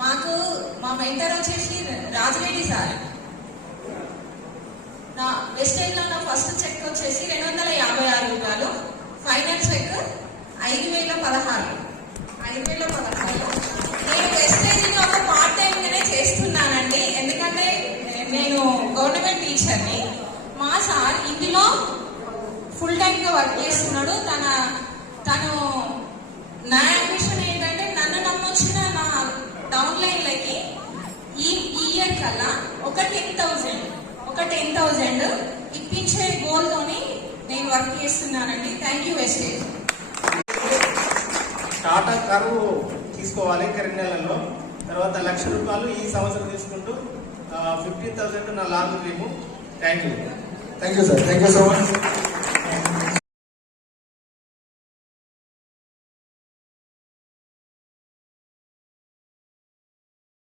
మాకు మా మెంటర్ వచ్చేసి రాజరెడ్డి సార్. నా వెస్టేజ్ లో నా ఫస్ట్ చెక్ వచ్చేసి 256 రూపాయలు, ఫైనల్ చెక్ 5016. నేను వెస్టేజ్ ఒక పార్ట్ టైం గానే చేస్తున్నానండి, ఎందుకంటే నేను గవర్నమెంట్ టీచర్ని. మా సార్ ఇందులో ఫుల్ టైం గా వర్క్ చేస్తున్నాడు. తను నా అంబిషన్ ఏంటంటే నన్ను నమ్మొచ్చిన నా డౌన్ లైన్లకి ఈ ఇయర్ కల్లా ఒక 10,000 ఇప్పించే గోల్ తోని నేను వర్క్ చేస్తున్నానండి. థ్యాంక్ యూ వెస్టేజ్. టాటా కారు తీసుకోవాలి కరీంనగర్లో, తర్వాత 1,00,000 రూపాయలు ఈ సంవత్సరం తీసుకుంటూ 15,000 నా long dream. Thank you sir, thank you so much.